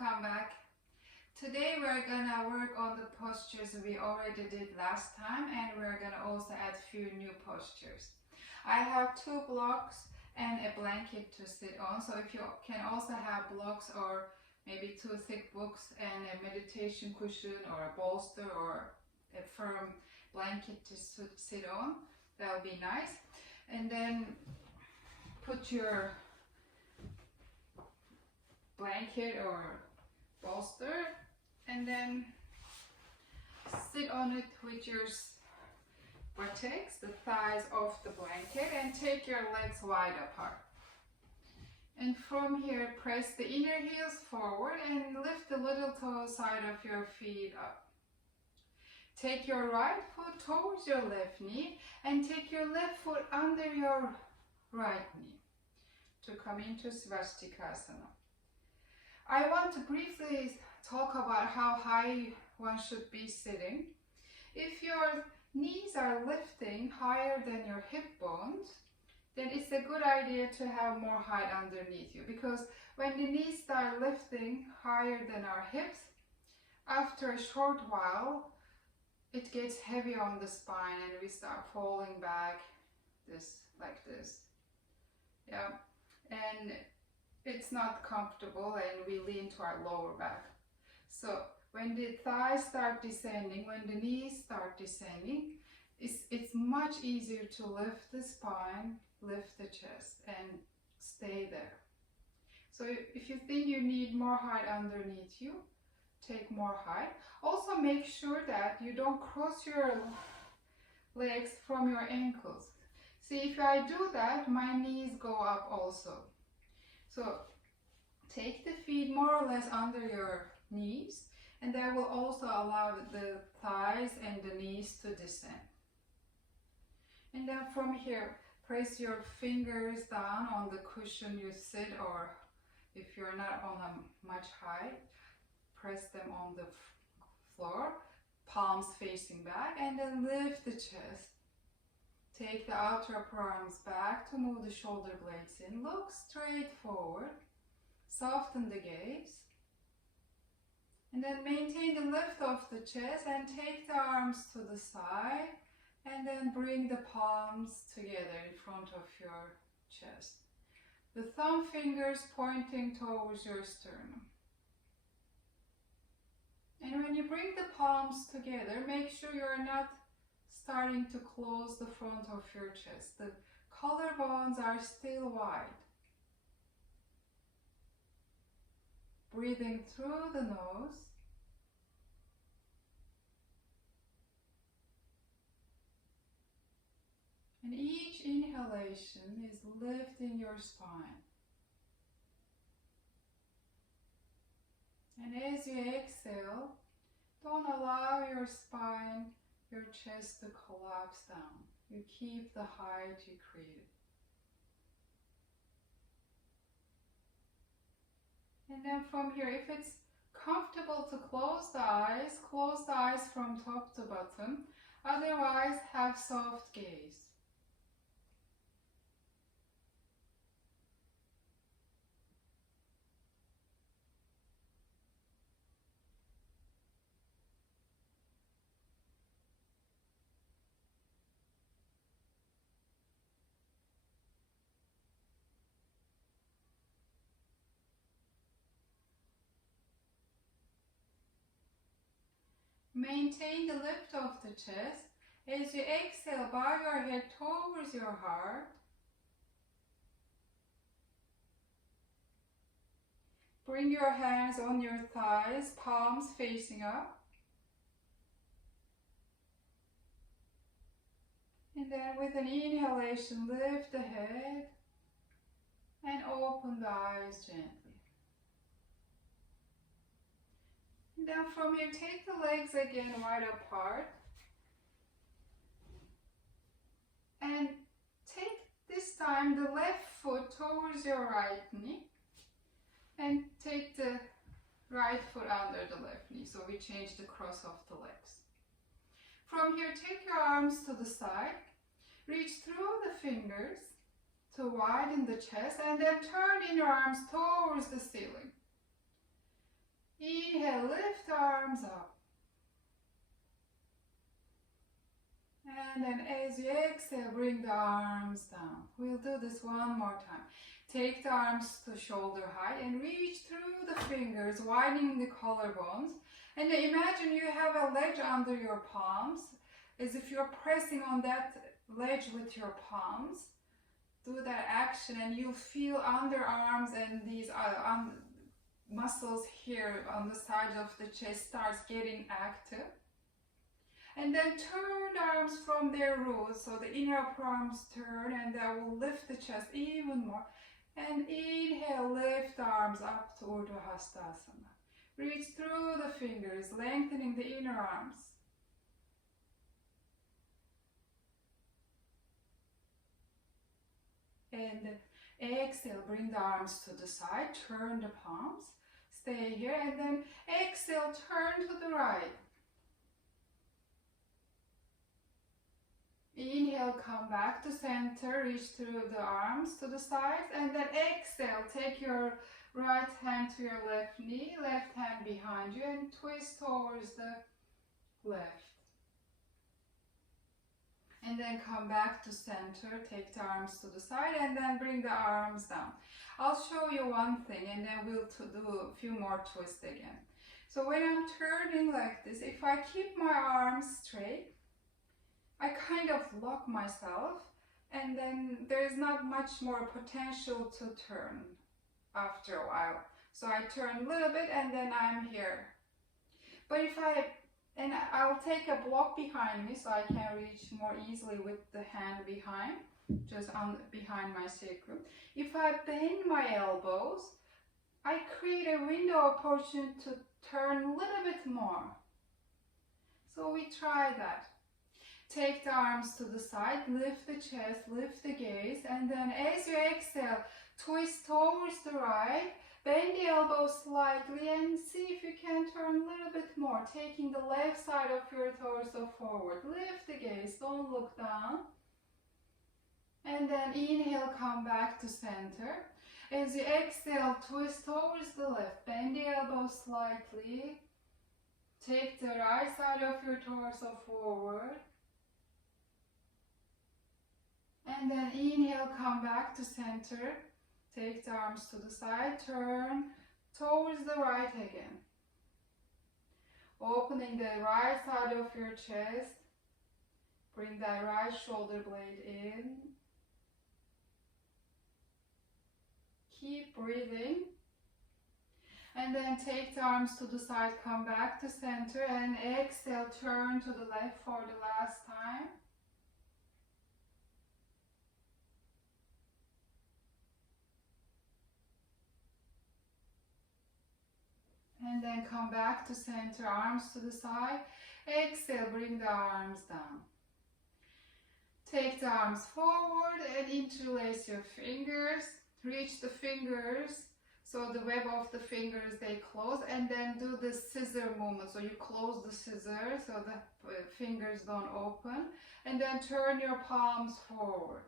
welcome back. Today we're gonna work on the postures we already did last time, and we're gonna also add a few new postures. I have 2 blocks and a blanket to sit on, so if you can also have blocks or maybe 2 thick books and a meditation cushion or a bolster or a firm blanket to sit on, that would be nice. And then put your blanket or bolster and then sit on it with your buttocks, the thighs off the blanket, and take your legs wide apart. And from here, press the inner heels forward and lift the little toe side of your feet up. Take your right foot towards your left knee and take your left foot under your right knee to come into Svastikasana. I want to briefly talk about how high one should be sitting. If your knees are lifting higher than your hip bones, then it's a good idea to have more height underneath you, because when the knees start lifting higher than our hips, after a short while it gets heavy on the spine and we start falling back like this. Yeah, and it's not comfortable and we lean to our lower back. So when the thighs start descending, when the knees start descending, it's much easier to lift the spine, lift the chest, and stay there. So if you think you need more height underneath you, take more height. Also make sure that you don't cross your legs from your ankles. See, if I do that, my knees go up also. So take the feet more or less under your knees, and that will also allow the thighs and the knees to descend. And then from here, press your fingers down on the cushion you sit, or if you're not on a much height, press them on the floor, palms facing back, and then lift the chest. Take the outer upper arms back to move the shoulder blades in. Look straight forward. Soften the gaze. And then maintain the lift of the chest and take the arms to the side. And then bring the palms together in front of your chest. The thumb fingers pointing towards your sternum. And when you bring the palms together, make sure you're not starting to close the front of your chest. The collarbones are still wide. Breathing through the nose. And each inhalation is lifting your spine. And as you exhale, don't allow your spine, your chest to collapse down. You keep the height you created. And then from here, if it's comfortable to close the eyes from top to bottom. Otherwise, have soft gaze. Maintain the lift of the chest. As you exhale, bow your head towards your heart. Bring your hands on your thighs, palms facing up. And then with an inhalation, lift the head and open the eyes gently. And then from here, take the legs again wide apart. And take this time the left foot towards your right knee. And take the right foot under the left knee. So we change the cross of the legs. From here, take your arms to the side. Reach through the fingers to widen the chest. And then turn in your arms towards the ceiling. lift the arms up. And then as you exhale, bring the arms down. We'll do this one more time. Take the arms to shoulder height and reach through the fingers, widening the collarbones. And then imagine you have a ledge under your palms, as if you're pressing on that ledge with your palms. Do that action and you'll feel underarms and these muscles here on the side of the chest starts getting active. And then turn the arms from their roots, so the inner palms turn, and that will lift the chest even more. And inhale, lift the arms up to Urdhva Hastasana. Reach through the fingers, lengthening the inner arms. And exhale, bring the arms to the side, turn the palms, stay here, and then exhale, turn to the right. Inhale, come back to center, reach through the arms to the sides, and then exhale, take your right hand to your left knee, left hand behind you, and twist towards the left. And then come back to center, take the arms to the side, and then bring the arms down. I'll show you one thing, and then we'll do a few more twists again. So when I'm turning like this, if I keep my arms straight, I kind of lock myself, and then there's not much more potential to turn after a while. So I turn a little bit and then I'm here. But I'll take a block behind me so I can reach more easily with the hand behind, just behind my sacrum. If I bend my elbows, I create a window opportunity to turn a little bit more. So we try that. Take the arms to the side, lift the chest, lift the gaze, and then as you exhale, twist towards the right, bend the elbows slightly and see if you can turn a little bit more, taking the left side of your torso forward. Lift the gaze, don't look down. And then inhale, come back to center. As you exhale, twist towards the left, bend the elbows slightly, take the right side of your torso forward. And then inhale, come back to center, take the arms to the side, turn towards the right again. Opening the right side of your chest, bring that right shoulder blade in. Keep breathing. And then take the arms to the side, come back to center, and exhale, turn to the left for the last time. And then come back to center, arms to the side. Exhale, bring the arms down. Take the arms forward and interlace your fingers. Reach the fingers, so the web of the fingers, they close, and then do the scissor movement. So you close the scissors so the fingers don't open. And then turn your palms forward.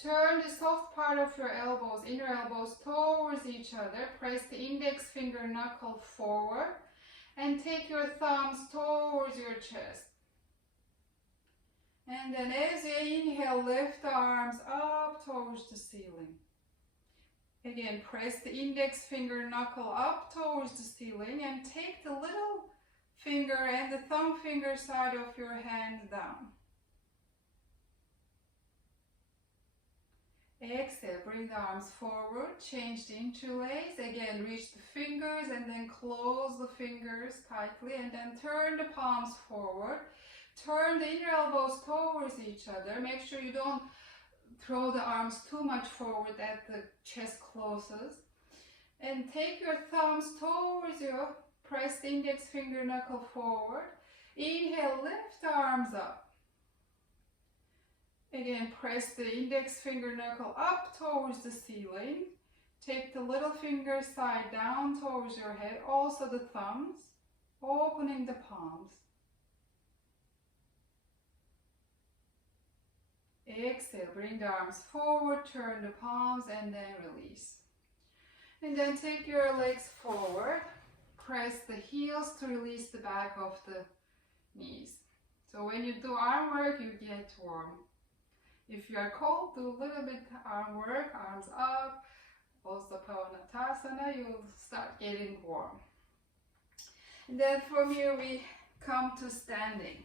Turn the soft part of your elbows, inner elbows, towards each other. Press the index finger knuckle forward and take your thumbs towards your chest. And then as you inhale, lift the arms up towards the ceiling. Again, press the index finger knuckle up towards the ceiling and take the little finger and the thumb finger side of your hand down. Exhale, bring the arms forward, change the interlace, again reach the fingers and then close the fingers tightly and then turn the palms forward. Turn the inner elbows towards each other, make sure you don't throw the arms too much forward that the chest closes. And take your thumbs towards you, press the index finger knuckle forward. Inhale, lift the arms up. Again, press the index finger knuckle up towards the ceiling. Take the little finger side down towards your head, also the thumbs, opening the palms. Exhale, bring the arms forward, turn the palms, and then release. And then take your legs forward, press the heels to release the back of the knees. So when you do arm work, you get warm. If you are cold, do a little bit arm work, arms up, also Pavatanasana, you'll start getting warm. And then from here we come to standing.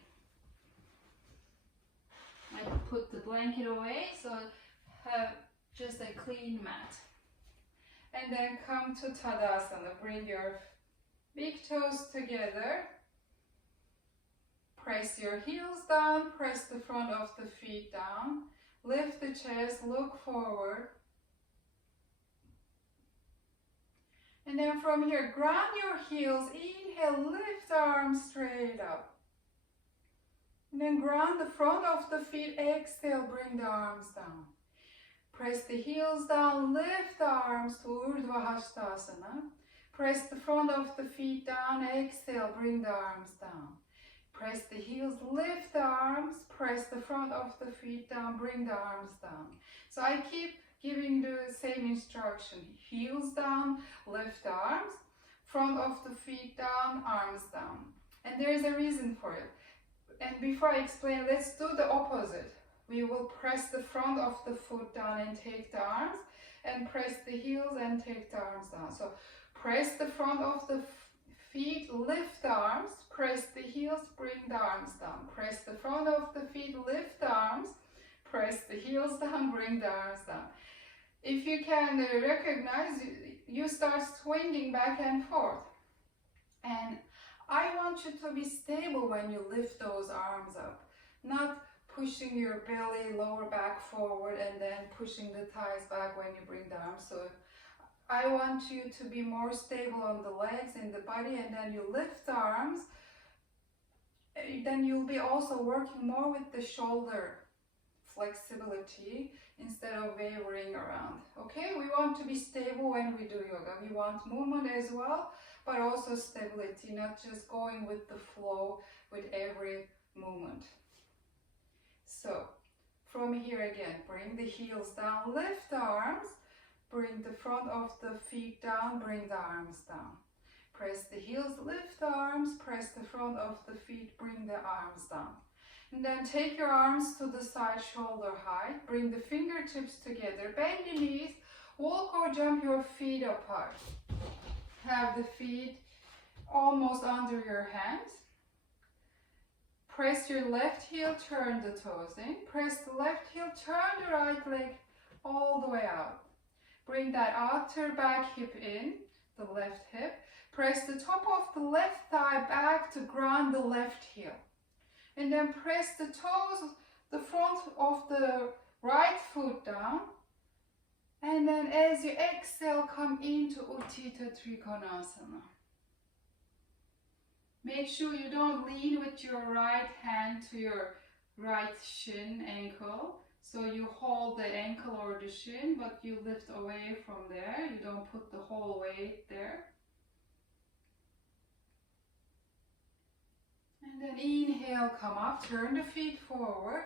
I put the blanket away, so have just a clean mat. And then come to Tadasana. Bring your big toes together. Press your heels down, press the front of the feet down. Lift the chest, look forward. And then from here, ground your heels. Inhale, lift the arms straight up. And then ground the front of the feet. Exhale, bring the arms down. Press the heels down, lift the arms to Urdhva Hastasana. Press the front of the feet down. Exhale, bring the arms down. Press the heels, lift the arms. Press the front of the feet down, bring the arms down. So I keep giving the same instruction. Heels down, lift the arms. Front of the feet down, arms down. And there is a reason for it. And before I explain, let's do the opposite. We will press the front of the foot down and take the arms, and press the heels and take the arms down. So press the front of the feet, lift the arms, press the heels, bring the arms down. Press the front of the feet, lift the arms, press the heels down, bring the arms down. If you can recognize, you start swinging back and forth. And I want you to be stable when you lift those arms up, not pushing your belly, lower back forward, and then pushing the thighs back when you bring the arms. So I want you to be more stable on the legs and the body, and then you lift the arms. Then you'll be also working more with the shoulder flexibility instead of wavering around. Okay, we want to be stable when we do yoga. We want movement as well, but also stability, not just going with the flow with every movement. So from here again, bring the heels down, lift the arms, bring the front of the feet down, bring the arms down. Press the heels, lift the arms, press the front of the feet, bring the arms down. And then take your arms to the side, shoulder height, bring the fingertips together, bend your knees, walk or jump your feet apart. Have the feet almost under your hands. Press your left heel, turn the toes in. Press the left heel, turn the right leg all the way out. Bring that outer back hip in, the left hip. Press the top of the left thigh back to ground the left heel. And then press the toes, the front of the right foot down. And then as you exhale, come into Utthita Trikonasana. Make sure you don't lean with your right hand to your right shin, ankle. So you hold the ankle or the shin, but you lift away from there. You don't put the whole weight there. And then inhale, come up, turn the feet forward.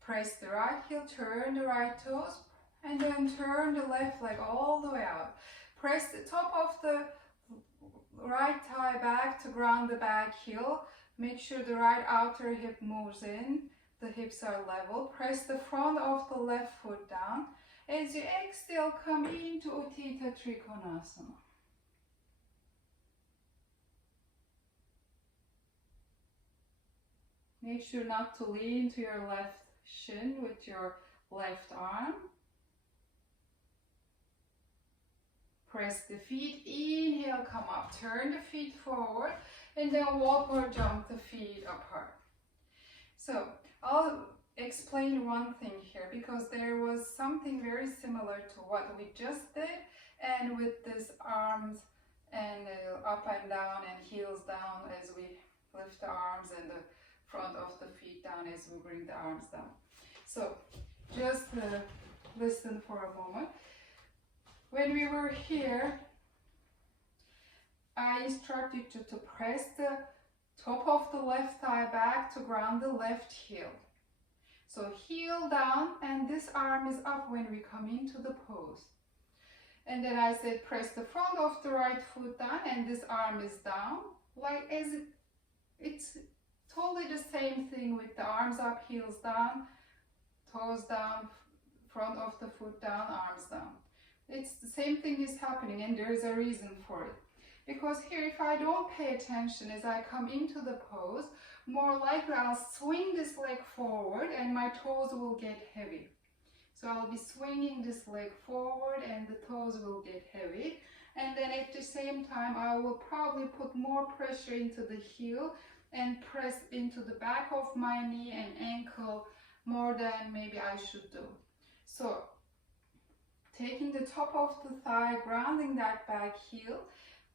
Press the right heel, turn the right toes, and then turn the left leg all the way out. Press the top of the right thigh back to ground the back heel. Make sure the right outer hip moves in. The hips are level. Press the front of the left foot down. As you exhale, come into Utthita Trikonasana. Make sure not to lean to your left shin with your left arm. Press the feet, inhale, come up, turn the feet forward, and then walk or jump the feet apart. So I'll explain one thing here, because there was something very similar to what we just did, and with this arms and up and down and heels down as we lift the arms and the front of the feet down as we bring the arms down. So just listen for a moment. When we were here, I instructed you to press the top of the left thigh back to ground the left heel. So heel down, and this arm is up when we come into the pose. And then I said press the front of the right foot down and this arm is down. Like as it's totally the same thing with the arms up, heels down, toes down, front of the foot down, arms down. It's the same thing is happening, and there is a reason for it. Because here, if I don't pay attention as I come into the pose, more likely I'll swing this leg forward and my toes will get heavy. So I'll be swinging this leg forward and the toes will get heavy. And then at the same time, I will probably put more pressure into the heel and press into the back of my knee and ankle more than maybe I should do. So taking the top of the thigh, grounding that back heel,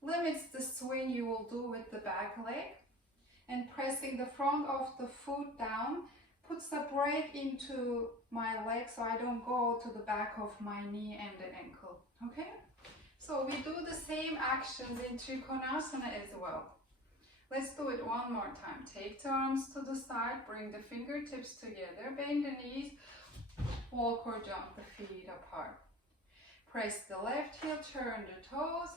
limits the swing you will do with the back leg, and pressing the front of the foot down puts a break into my leg so I don't go to the back of my knee and the ankle. Okay? So we do the same actions in Trikonasana as well. Let's do it one more time. Take the arms to the side, bring the fingertips together, bend the knees, walk or jump the feet apart. Press the left heel, turn the toes,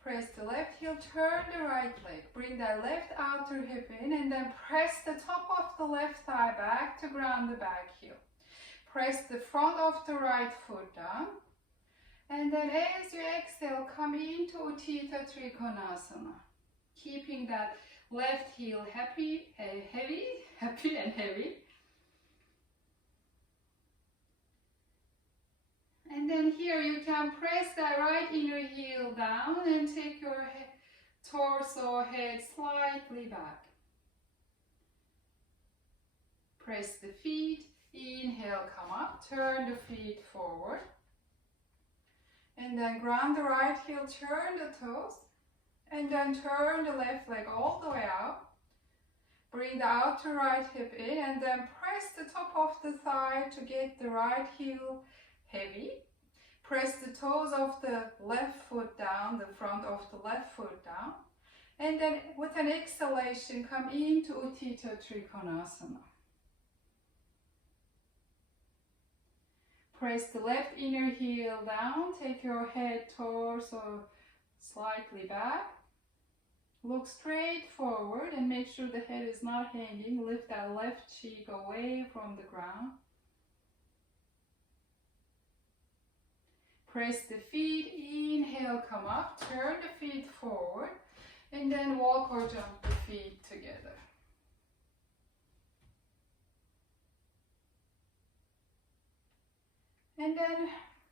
press the left heel, turn the right leg. Bring that left outer hip in and then press the top of the left thigh back to ground the back heel. Press the front of the right foot down. And then as you exhale, come into Utthita Trikonasana. Keeping that left heel happy and heavy. And then here you can press that right inner heel down and take your head, torso, head slightly back. Press the feet, inhale, come up, turn the feet forward. And then ground the right heel, turn the toes. And then turn the left leg all the way out. Bring the outer right hip in and then press the top of the thigh to get the right heel heavy. Press the toes of the left foot down, the front of the left foot down. And then with an exhalation, come into Utthita Trikonasana. Press the left inner heel down, take your head, torso slightly back. Look straight forward and make sure the head is not hanging. Lift that left cheek away from the ground. Press the feet, inhale, come up, turn the feet forward, and then walk or jump the feet together. And then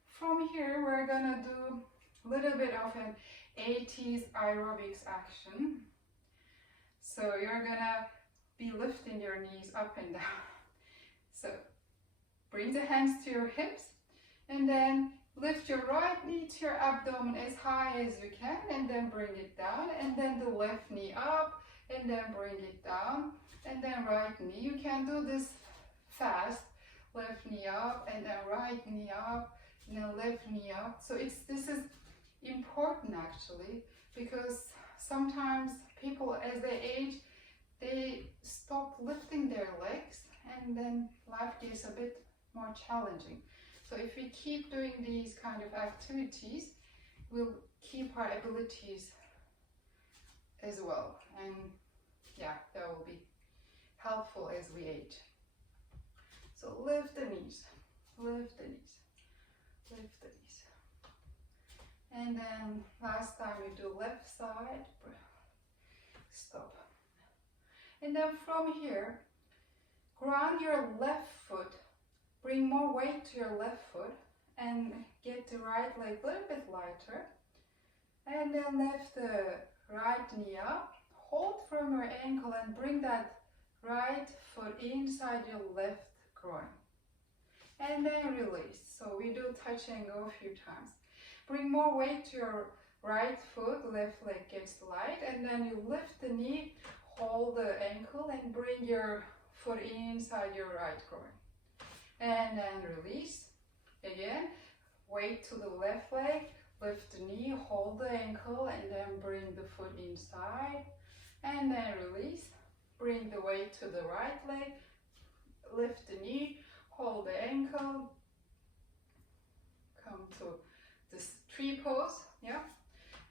from here, we're gonna do a little bit of an 80s aerobics action. So you're gonna be lifting your knees up and down. So bring the hands to your hips and then lift your right knee to your abdomen as high as you can and then bring it down, and then the left knee up and then bring it down, and then right knee. You can do this fast. Left knee up and then right knee up and then left knee up. So this is important actually, because sometimes people as they age, they stop lifting their legs and then life gets a bit more challenging. So if we keep doing these kind of activities, we'll keep our abilities as well. And yeah, that will be helpful as we age. So lift the knees, lift the knees, lift the knees. And then last time we do left side, stop. And then from here, ground your left foot, bring more weight to your left foot and get the right leg a little bit lighter. And then lift the right knee up, hold from your ankle and bring that right foot inside your left groin. And then release. So we do touch and go a few times. Bring more weight to your right foot, left leg gets light, and then you lift the knee, hold the ankle and bring your foot inside your right groin. And then release. Again, weight to the left leg, lift the knee, hold the ankle and then bring the foot inside. And then release. Bring the weight to the right leg, lift the knee, hold the ankle, come to this tree pose, yeah,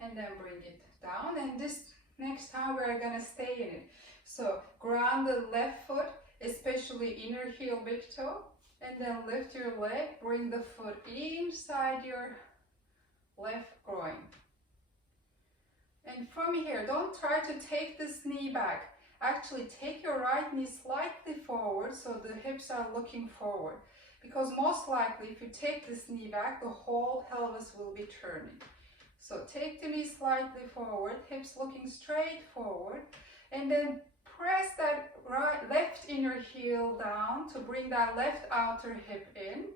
and then bring it down. And this next time we're gonna stay in it. So ground the left foot, especially inner heel, big toe, and then lift your leg, bring the foot inside your left groin. And from here, don't try to take this knee back. Actually, take your right knee slightly forward so the hips are looking forward. Because most likely, if you take this knee back, the whole pelvis will be turning. So take the knee slightly forward, hips looking straight forward, and then press that left inner heel down to bring that left outer hip in.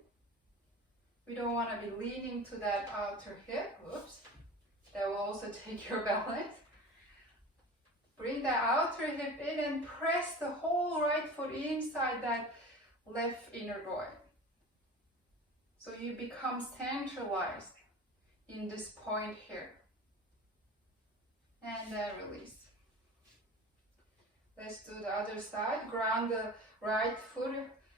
We don't want to be leaning to that outer hip. Oops. That will also take your balance. Bring the outer hip in and press the whole right foot inside that left inner groin. So you become centralized in this point here. And then release. Let's do the other side. Ground the right foot,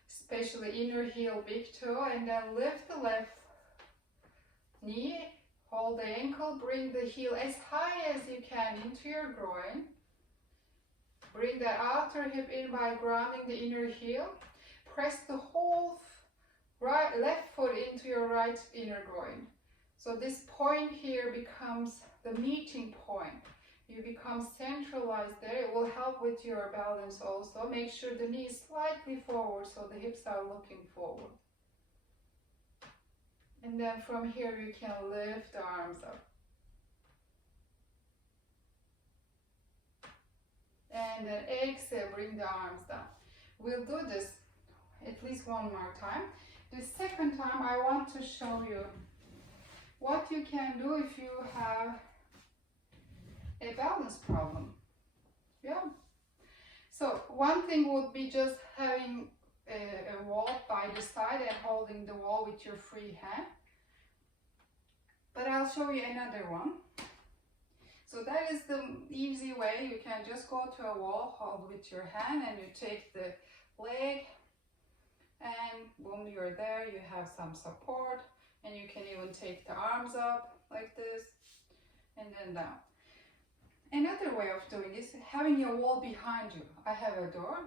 especially inner heel, big toe, and then lift the left knee. Hold the ankle, bring the heel as high as you can into your groin. Bring the outer hip in by grounding the inner heel. Press the whole left foot into your right inner groin. So this point here becomes the meeting point. You become centralized there. It will help with your balance also. Make sure the knee is slightly forward so the hips are looking forward. And then from here you can lift the arms up. And then exhale, bring the arms down. We'll do this at least one more time. The second time I want to show you what you can do if you have a balance problem. Yeah. So one thing would be just having a wall by the side and holding the wall with your free hand. But I'll show you another one. So that is the easy way. You can just go to a wall, hold with your hand, and you take the leg, and boom, you're there. You have some support, and you can even take the arms up like this, and then down. Another way of doing this is having a wall behind you. I have a door.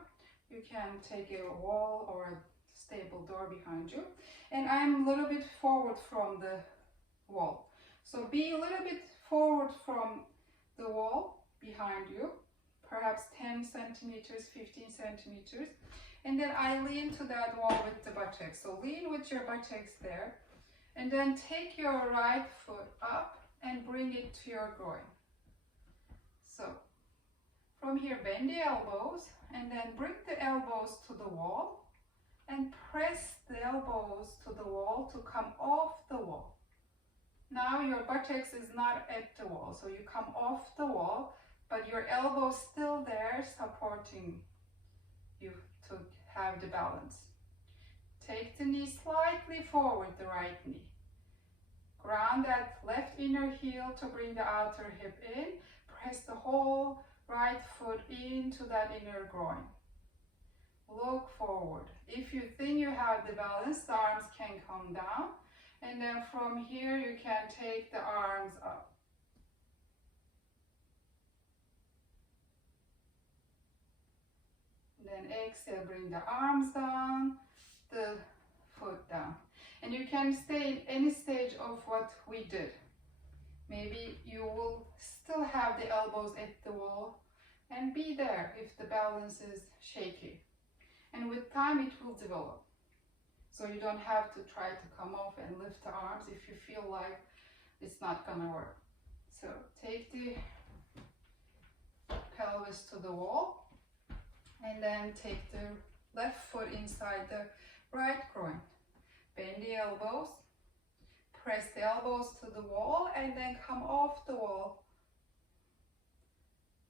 You can take a wall or a stable door behind you. And I'm a little bit forward from the wall. So be a little bit forward from the wall behind you, perhaps 10 centimeters, 15 centimeters. And then I lean to that wall with the buttocks. So lean with your buttocks there. And then take your right foot up and bring it to your groin. So from here, bend the elbows and then bring the elbows to the wall and press the elbows to the wall to come off the wall. Now your buttocks is not at the wall, so you come off the wall, but your elbows still there supporting you to have the balance. Take the knee slightly forward, the right knee. Ground that left inner heel to bring the outer hip in. Press the whole right foot into that inner groin. Look forward. If you think you have the balance, the arms can come down. And then from here, you can take the arms up. Then exhale, bring the arms down, the foot down. And you can stay in any stage of what we did. Maybe you will still have the elbows at the wall and be there if the balance is shaky. And with time, it will develop. So you don't have to try to come off and lift the arms if you feel like it's not gonna work. So take the pelvis to the wall and then take the left foot inside the right groin. Bend the elbows, press the elbows to the wall and then come off the wall.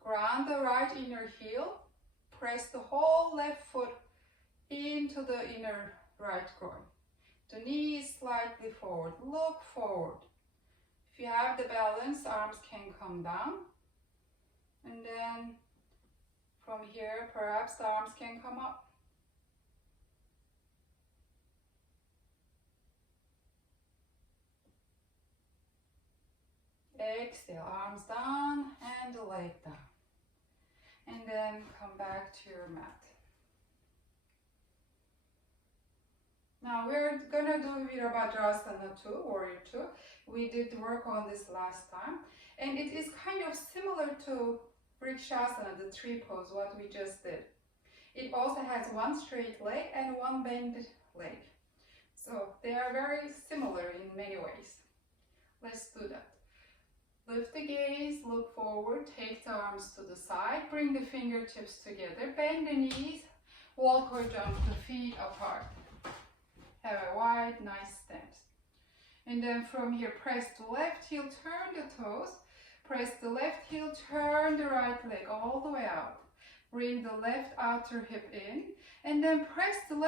Ground the right inner heel, press the whole left foot into the inner right groin. The knee is slightly forward. Look forward. If you have the balance, arms can come down. And then from here, perhaps the arms can come up. exhale, arms down and the leg down. And then come back to your mat. Now we're gonna do Virabhadrasana 2, Warrior 2. We did work on this last time. And it is kind of similar to Vrikshasana, the tree pose, what we just did. It also has one straight leg and one bent leg. So they are very similar in many ways. Let's do that. Lift the gaze, look forward, take the arms to the side, bring the fingertips together, bend the knees, walk or jump the feet apart. Have a wide, nice stance. And then from here, press the left heel, turn the toes, press the left heel, turn the right leg all the way out. Bring the left outer hip in, and then press the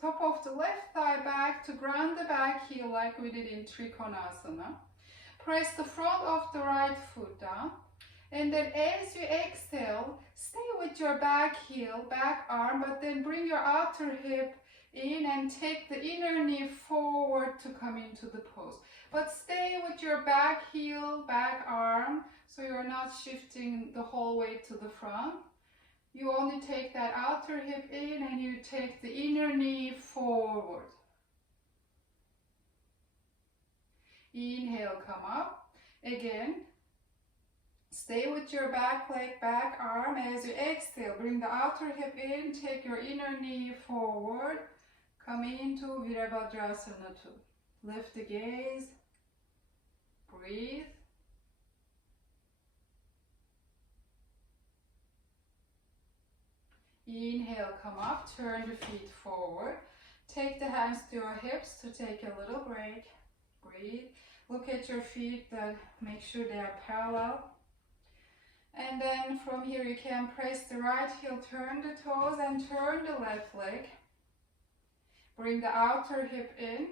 top of the left thigh back to ground the back heel like we did in Trikonasana. Press the front of the right foot down, and then as you exhale, stay with your back heel, back arm, but then bring your outer hip in and take the inner knee forward to come into the pose. But stay with your back heel, back arm, so you're not shifting the whole way to the front. You only take that outer hip in and you take the inner knee forward. Inhale, come up. Again, stay with your back leg, back arm. As you exhale, bring the outer hip in, take your inner knee forward. Come into Virabhadrasana 2. Lift the gaze, breathe. Inhale, come up, turn the feet forward. Take the hands to your hips to take a little break. Breathe. Look at your feet, make sure they are parallel. And then from here you can press the right heel, turn the toes and turn the left leg. Bring the outer hip in.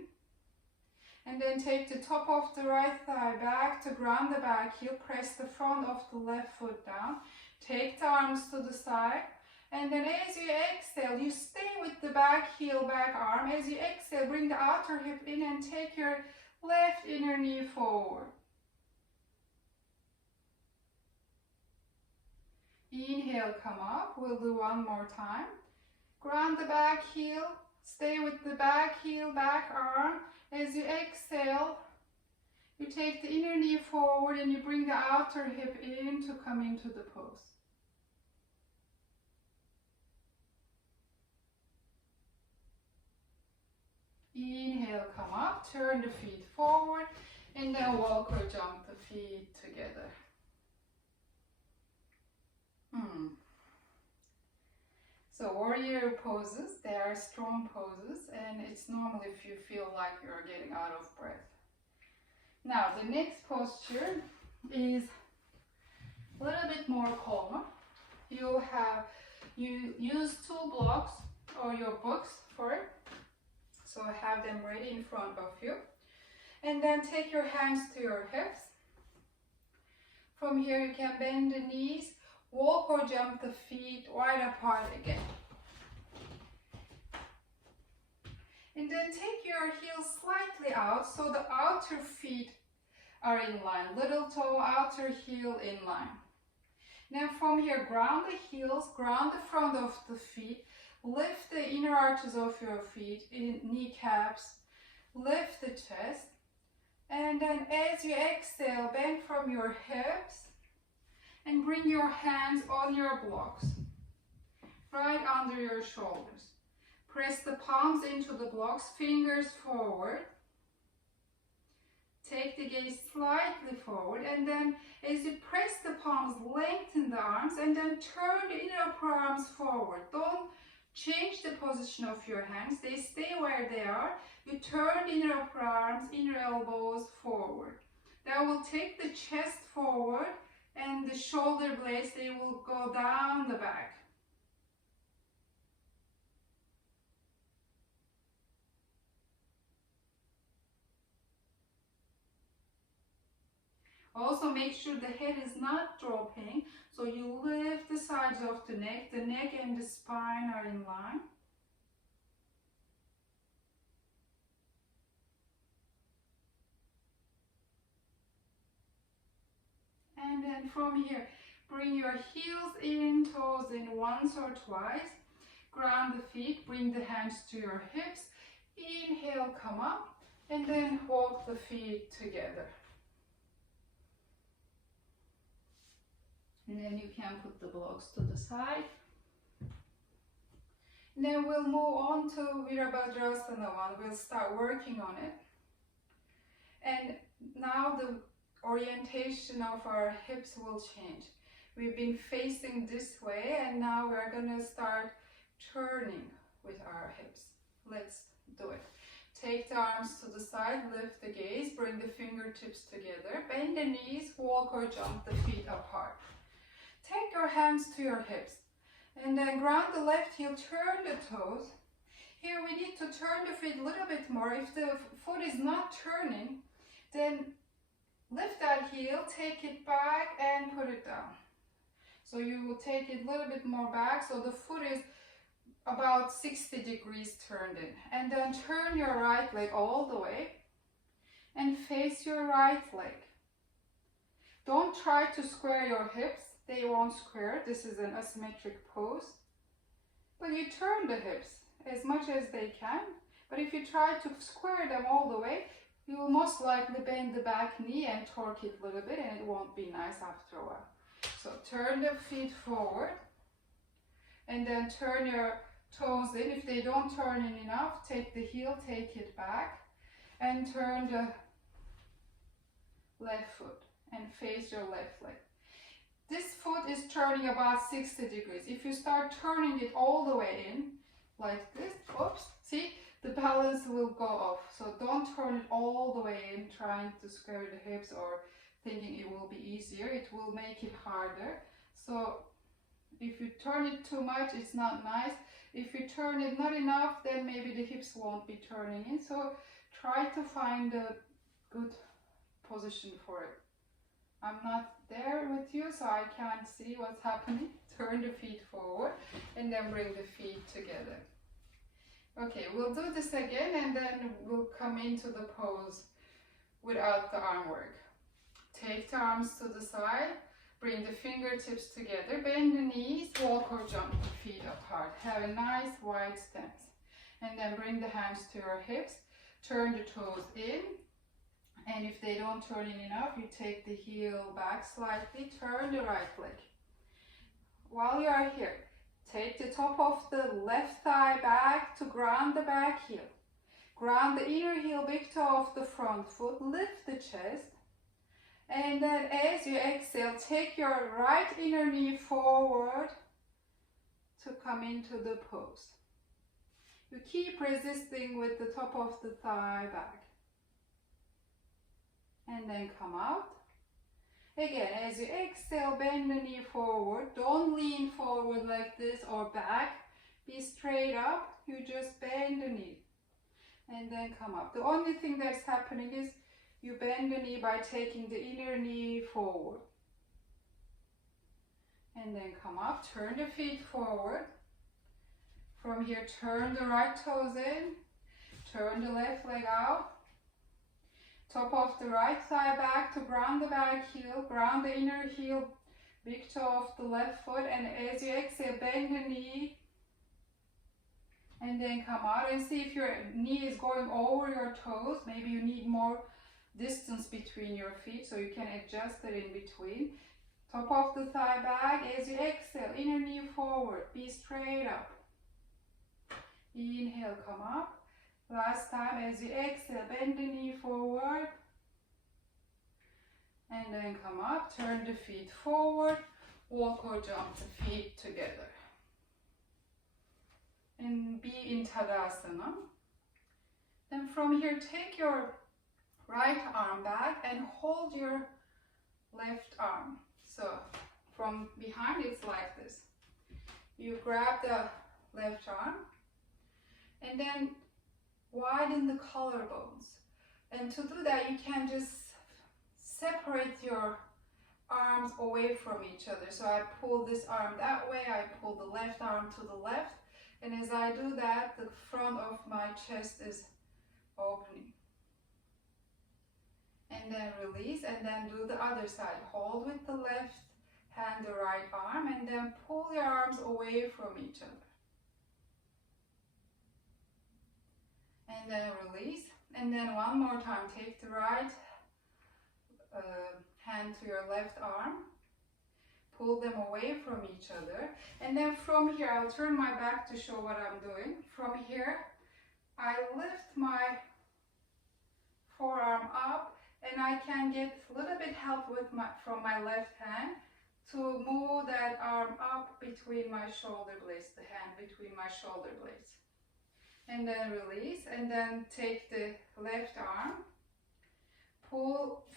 And then take the top of the right thigh back to ground the back heel. Press the front of the left foot down. Take the arms to the side. And then as you exhale, you stay with the back heel, back arm. As you exhale, bring the outer hip in and take your left inner knee forward. Inhale, come up. We'll do one more time. Ground the back heel. Stay with the back heel, back arm. As you exhale, you take the inner knee forward and you bring the outer hip in to come into the pose. Inhale, come up, turn the feet forward, and then walk or jump the feet together. So warrior poses, they are strong poses, and it's normal if you feel like you're getting out of breath. Now the next posture is a little bit more calmer. You use 2 blocks or your books for it. So have them ready in front of you. And then take your hands to your hips. From here you can bend the knees, walk or jump the feet wide apart again. And then take your heels slightly out so the outer feet are in line. Little toe, outer heel in line. Now from here, ground the heels, ground the front of the feet. Lift the inner arches of your feet, kneecaps, lift the chest, and then as you exhale, bend from your hips and bring your hands on your blocks, right under your shoulders. Press the palms into the blocks, fingers forward. Take the gaze slightly forward, and then as you press the palms, lengthen the arms and then turn the inner upper arms forward. Don't change the position of your hands, they stay where they are. You turn the inner upper arms, inner elbows forward. That will take the chest forward and the shoulder blades, they will go down the back. Also make sure the head is not dropping, so you lift the sides of the neck and the spine are in line. And then from here, bring your heels in, toes in once or twice. Ground the feet, bring the hands to your hips. Inhale, come up, and then walk the feet together. And then you can put the blocks to the side. And then we'll move on to Virabhadrasana one. We'll start working on it. And now the orientation of our hips will change. We've been facing this way, and now we're going to start turning with our hips. Let's do it. Take the arms to the side, lift the gaze, bring the fingertips together, bend the knees, walk or jump the feet apart. Take your hands to your hips, and then ground the left heel, turn the toes. Here we need to turn the feet a little bit more. If the foot is not turning, then lift that heel, take it back and put it down. So you will take it a little bit more back so the foot is about 60 degrees turned in. And then turn your right leg all the way and face your right leg. Don't try to square your hips. They won't square. This is an asymmetric pose. But you turn the hips as much as they can. But if you try to square them all the way, you will most likely bend the back knee and torque it a little bit, and it won't be nice after a while. So turn the feet forward and then turn your toes in. If they don't turn in enough, take the heel, take it back and turn the left foot and face your left leg. This foot is turning about 60 degrees. If you start turning it all the way in, like this, oops, see, the balance will go off. So don't turn it all the way in, trying to square the hips or thinking it will be easier. It will make it harder. So if you turn it too much, it's not nice. If you turn it not enough, then maybe the hips won't be turning in. So try to find a good position for it. I'm not there with you, so I can't see what's happening. Turn the feet forward and then bring the feet together. Okay, we'll do this again and then we'll come into the pose without the arm work. Take the arms to the side, bring the fingertips together, bend the knees, walk or jump the feet apart. Have a nice wide stance. And then bring the hands to your hips, turn the toes in. And if they don't turn in enough, you take the heel back slightly, turn the right leg. While you are here, take the top of the left thigh back to ground the back heel. Ground the inner heel, big toe of the front foot, lift the chest. And then as you exhale, take your right inner knee forward to come into the pose. You keep resisting with the top of the thigh back. And then come out. Again, as you exhale, bend the knee forward. Don't lean forward like this or back. Be straight up. You just bend the knee. And then come up. The only thing that's happening is you bend the knee by taking the inner knee forward. And then come up. Turn the feet forward. From here, turn the right toes in. Turn the left leg out. Top of the right thigh back to ground the back heel, ground the inner heel, big toe of the left foot, and as you exhale, bend the knee, and then come out and see if your knee is going over your toes. Maybe you need more distance between your feet, so you can adjust it in between. Top of the thigh back, as you exhale, inner knee forward, be straight up. Inhale, come up. Last time, as you exhale, bend the knee forward. And then come up, turn the feet forward, walk or jump the feet together. And be in Tadasana. Then from here, take your right arm back and hold your left arm. So from behind, it's like this. You grab the left arm and then widen the collarbones. And to do that, you can just separate your arms away from each other. So I pull this arm that way, I pull the left arm to the left, and as I do that, the front of my chest is opening. And and then release, and then do the other side. Hold with the left hand the right arm, and then pull your arms away from each other. And then release, and then one more time, take the right hand to your left arm, pull them away from each other, and then from here, I'll turn my back to show what I'm doing. From here, I lift my forearm up, and I can get a little bit help with from my left hand to move that arm up between my shoulder blades, the hand between my shoulder blades. And then release, and then take the left arm,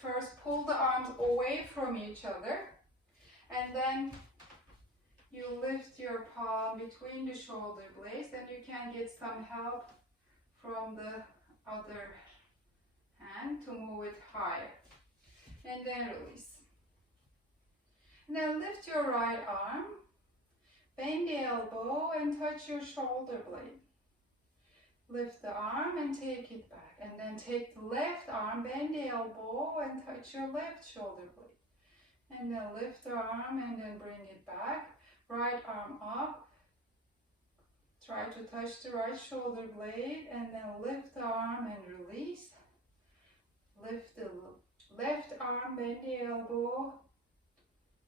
first pull the arms away from each other, and then you lift your palm between the shoulder blades, and you can get some help from the other hand to move it higher. And then release. And then lift your right arm, bend the elbow and touch your shoulder blade. Lift the arm and take it back, and then take the left arm, bend the elbow and touch your left shoulder blade. And then lift the arm and then bring it back. Right arm up. Try to touch the right shoulder blade, and then lift the arm and release. Lift the left arm, bend the elbow,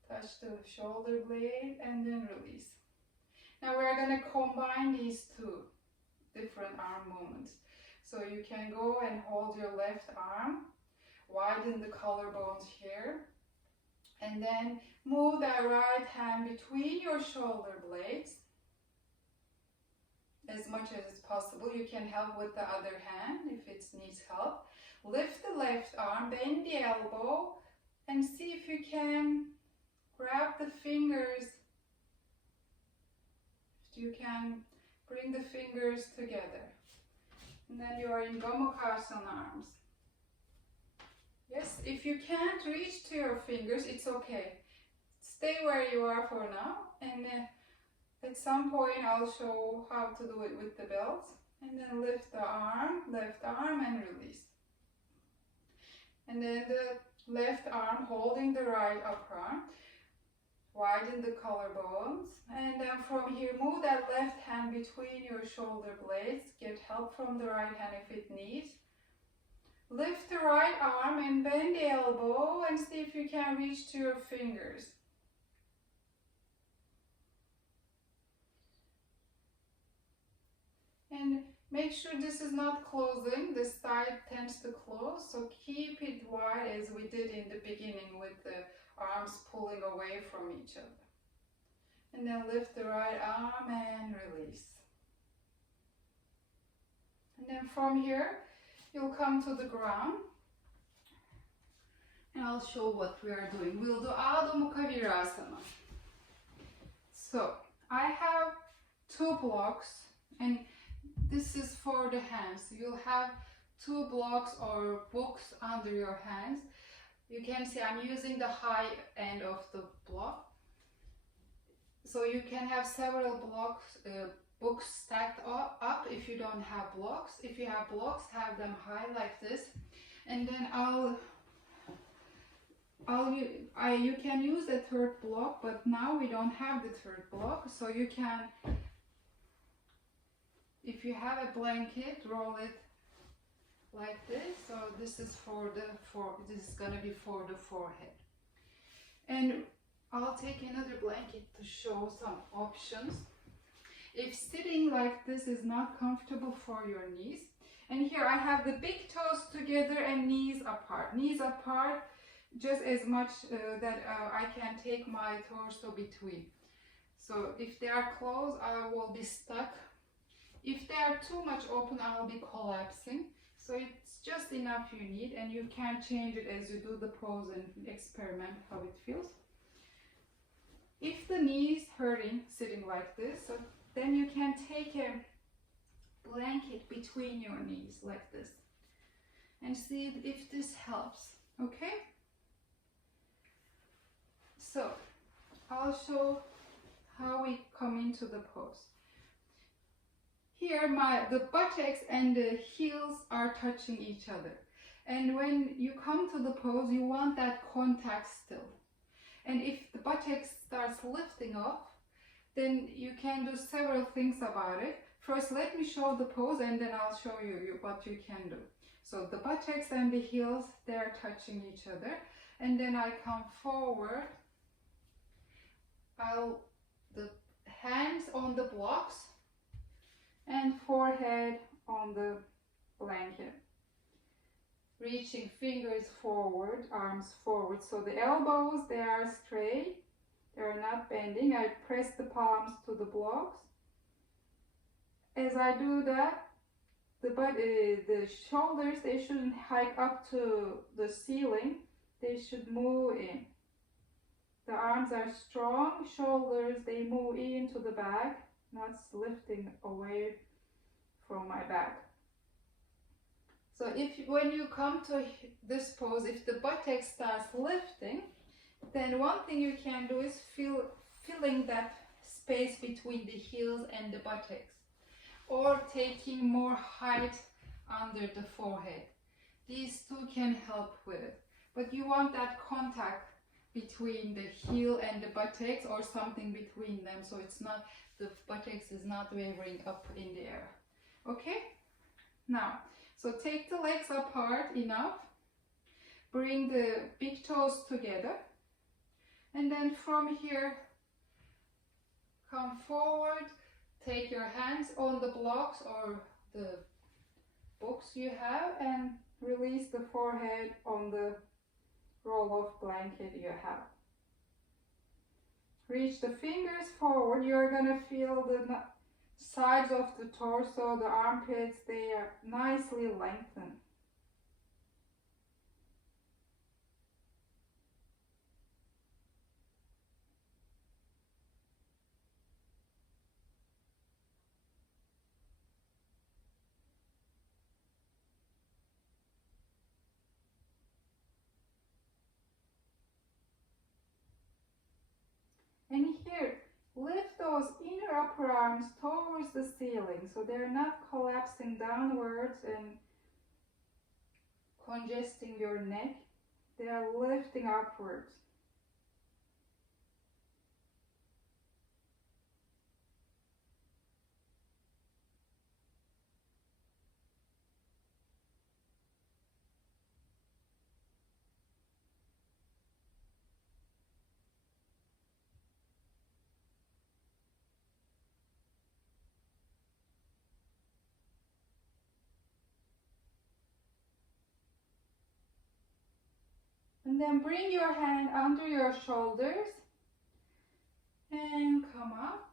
touch the shoulder blade, and then release. Now we're going to combine these two different arm movements. So you can go and hold your left arm, widen the collarbones here, and then move that right hand between your shoulder blades as much as it's possible. You can help with the other hand if it needs help. Lift the left arm, bend the elbow, and see if you can grab the fingers. If you can bring the fingers together. And then you are in Gomukhasana arms. Yes, if you can't reach to your fingers, it's okay. Stay where you are for now, and at some point I'll show how to do it with the belts. And then lift the arm, left arm, and release. And then the left arm holding the right upper arm. Widen the collarbones, and then from here move that left hand between your shoulder blades. Get help from the right hand if it needs. Lift the right arm and bend the elbow and see if you can reach to your fingers. And make sure this is not closing. This side tends to close, so keep it wide as we did in the beginning with the arms pulling away from each other. And then lift the right arm and release. And then from here, you'll come to the ground. And I'll show what we are doing. We'll do Adho Mukha Virasana. So, I have 2 blocks, and this is for the hands. You'll have 2 blocks or books under your hands. You can see I'm using the high end of the block. So you can have several books stacked up if you don't have blocks. If you have blocks, have them high like this. And then you can use the 3rd block, but now we don't have the 3rd block. So you can, if you have a blanket, roll it like this. So this is this is gonna be for the forehead. And I'll take another blanket to show some options. If sitting like this is not comfortable for your knees, and here I have the big toes together and knees apart. Knees apart just as much that I can take my torso between. So if they are closed, I will be stuck. If they are too much open, I will be collapsing. So it's just enough you need, and you can change it as you do the pose and experiment how it feels. If the knee is hurting sitting like this, so then you can take a blanket between your knees like this and see if this helps, okay? So I'll show how we come into the pose. Here the buttocks and the heels are touching each other, And when you come to the pose, you want that contact still. And if the buttocks starts lifting off, then you can do several things about it. First, let me show the pose and then I'll show you what you can do. So the buttocks and the heels, they're touching each other. And then I come forward. The hands on the blocks and forehead on the blanket. Reaching fingers forward, arms forward. So the elbows, they are straight. They're not bending. I press the palms to the blocks. As I do that, the shoulders, they shouldn't hike up to the ceiling. They should move in. The arms are strong. Shoulders, they move into the back, not lifting away from my back. So when you come to this pose, if the buttocks starts lifting, then one thing you can do is filling that space between the heels and the buttocks, or taking more height under the forehead. These two can help with it, but you want that contact between the heel and the buttocks, or something between them, so it's not, the buttocks is not wavering up in the air. Okay, now, so take the legs apart enough, bring the big toes together, and then from here, come forward, take your hands on the blocks or the books you have, and release the forehead on the roll of blanket you have. Reach the fingers forward. You're gonna feel the sides of the torso, the armpits, they are nicely lengthened. And here, lift those inner upper arms towards the ceiling so they're not collapsing downwards and congesting your neck. They are lifting upwards. And then bring your hand under your shoulders and come up.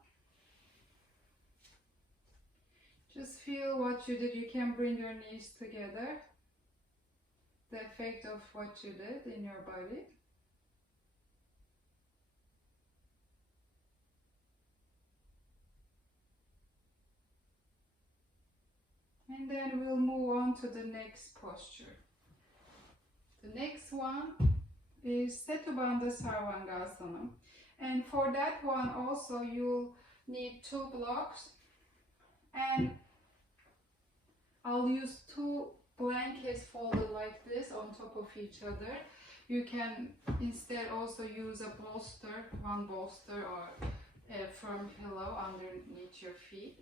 Just feel what you did. You can bring your knees together. The effect of what you did in your body. And then we'll move on to the next posture. The next one is Setubandha Sarvangasana. And for that one also you'll need 2 blocks. And I'll use 2 blankets folded like this on top of each other. You can instead also use a bolster, one bolster or a firm pillow underneath your feet.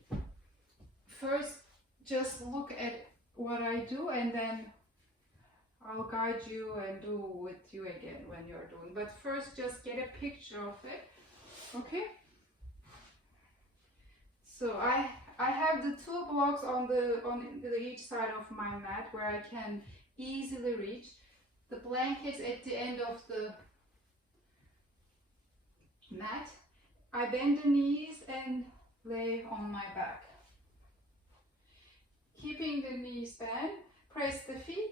First, just look at what I do and then I'll guide you and do with you again when you're doing. But first, just get a picture of it, okay? So I have the 2 blocks on each side of my mat where I can easily reach. The blankets at the end of the mat. I bend the knees and lay on my back. Keeping the knees bent, press the feet,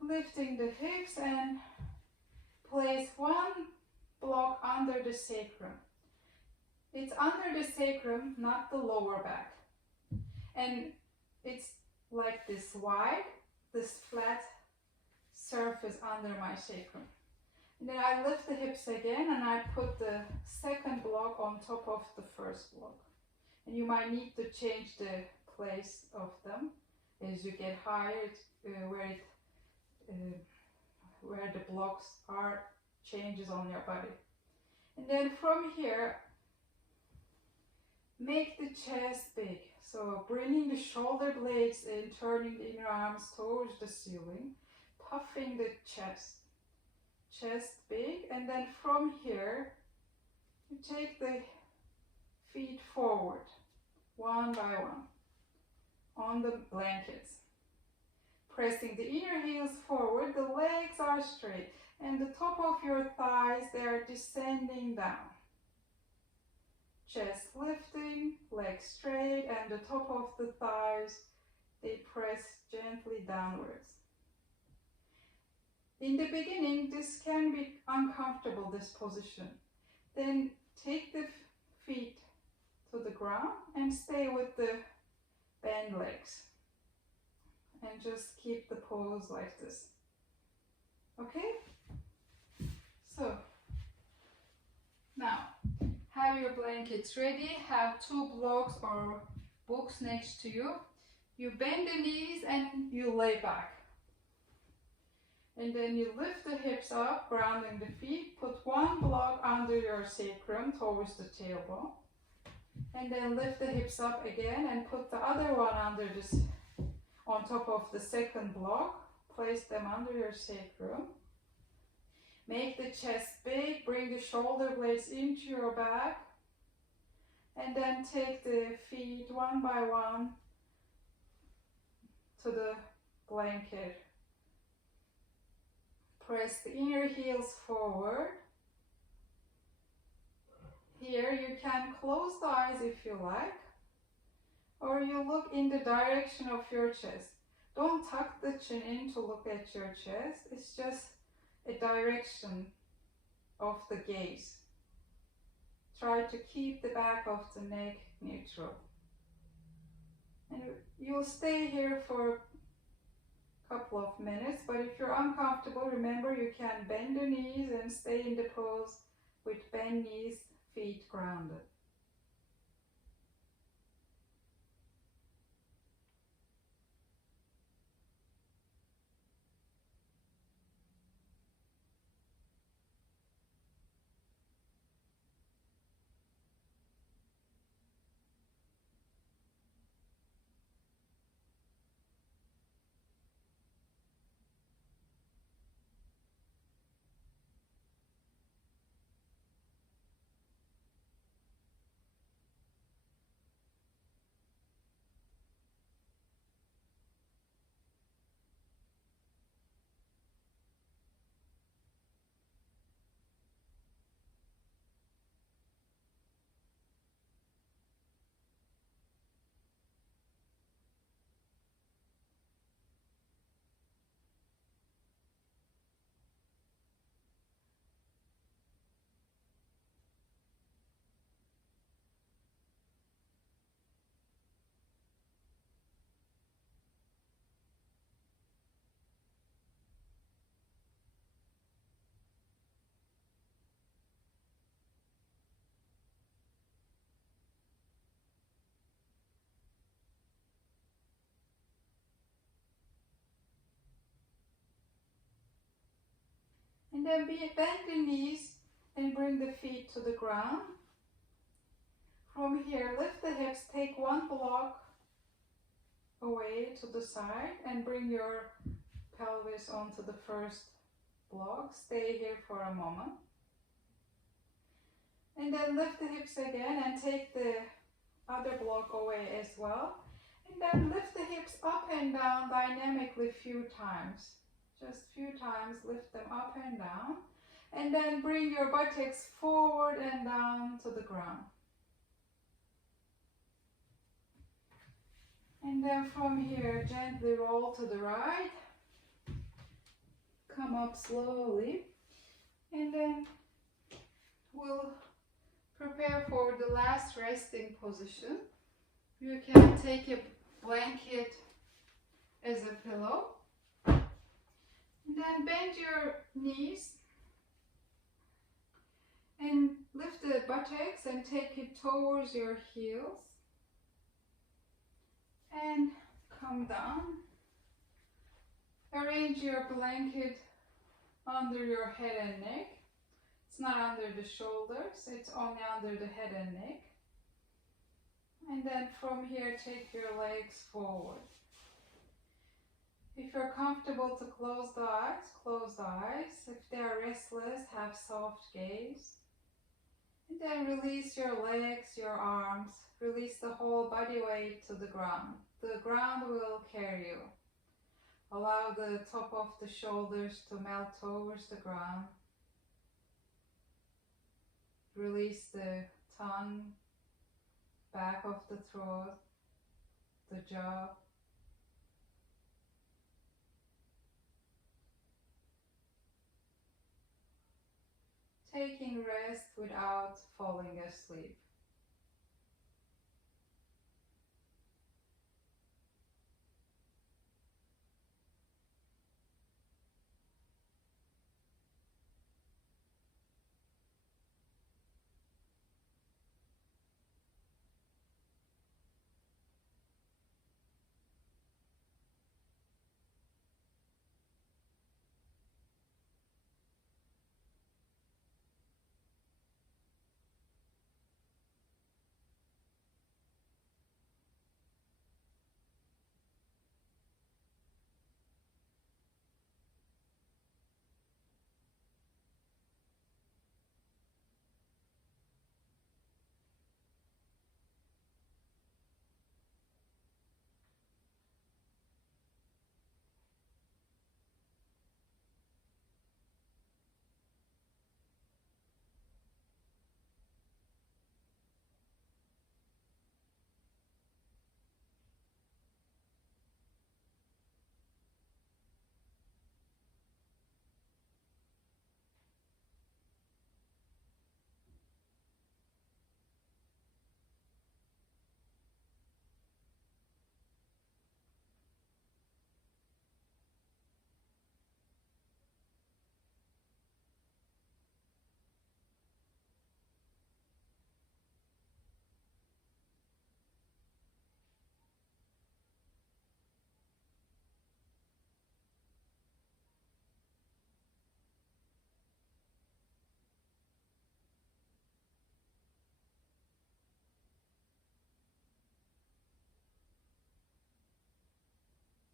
lifting the hips and place 1 block under the sacrum. It's under the sacrum, not the lower back. And it's like this wide, this flat surface under my sacrum. And then I lift the hips again and I put the 2nd block on top of the 1st block. And you might need to change the place of them as you get higher, where it where the blocks are changes on your body. And then from here, make the chest big. So bringing the shoulder blades in, turning the inner arms towards the ceiling, puffing the chest big, and then from here, you take the feet forward, one by one, on the blankets. Pressing the inner heels forward, the legs are straight, and the top of your thighs, they are descending down. Chest lifting, legs straight, and the top of the thighs, they press gently downwards. In the beginning, this can be uncomfortable, this position. Then take the feet to the ground and stay with the bent legs. And just keep the pose like this. Okay? So, now, have your blankets ready, have 2 blocks or books next to you. You bend the knees and you lay back. And then you lift the hips up, grounding the feet. Put 1 block under your sacrum towards the tailbone. And then lift the hips up again and put the other one under this, on top of the second block. Place them under your sacrum. Make the chest big, bring the shoulder blades into your back, and then take the feet one by one to the blanket. Press the inner heels forward. Here you can close the eyes if you like, or you look in the direction of your chest. Don't tuck the chin in to look at your chest, it's just a direction of the gaze. Try to keep the back of the neck neutral. And you'll stay here for a couple of minutes, but if you're uncomfortable, remember you can bend the knees and stay in the pose with bent knees, feet grounded. And then bend the knees and bring the feet to the ground. From here, lift the hips, take 1 block away to the side and bring your pelvis onto the first block. Stay here for a moment. And then lift the hips again and take the other block away as well. And then lift the hips up and down dynamically a few times. Just a few times, lift them up and down. And then bring your buttocks forward and down to the ground. And then from here, gently roll to the right. Come up slowly. And then we'll prepare for the last resting position. You can take a blanket as a pillow. Then bend your knees and lift the buttocks and take it towards your heels and come down. Arrange your blanket under your head and neck. It's not under the shoulders, it's only under the head and neck. And then from here, take your legs forward. If you're comfortable to close the eyes, close the eyes. If they are restless, have soft gaze. And then release your legs, your arms. Release the whole body weight to the ground. The ground will carry you. Allow the top of the shoulders to melt towards the ground. Release the tongue, back of the throat, the jaw. Taking rest without falling asleep.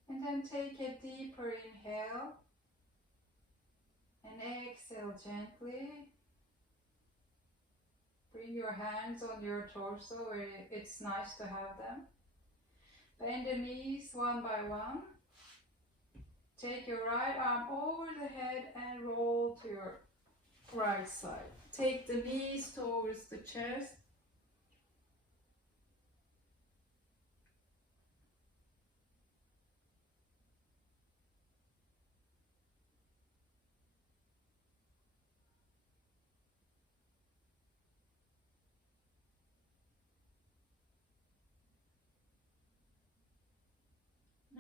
And then take a deeper inhale and exhale gently. Bring your hands on your torso where it's nice to have them. Bend the knees one by one. Take your right arm over the head and roll to your right side. Take the knees towards the chest.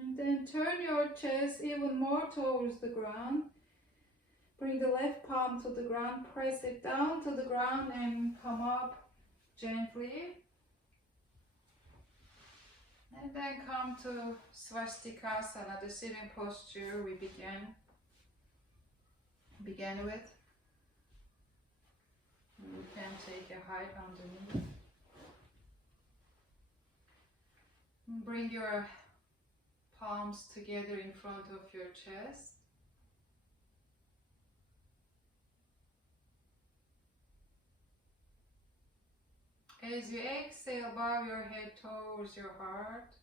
And then turn your chest even more towards the ground. Bring the left palm to the ground, press it down to the ground and come up gently. And then come to Swastikasana, the sitting posture we began with. You can take a height underneath. Bring your palms together in front of your chest. As you exhale, bow your head towards your heart.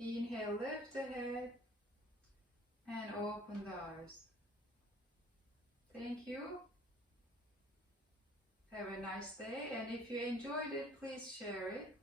Inhale, lift the head and open the eyes. Thank you. Have a nice day, and if you enjoyed it, please share it.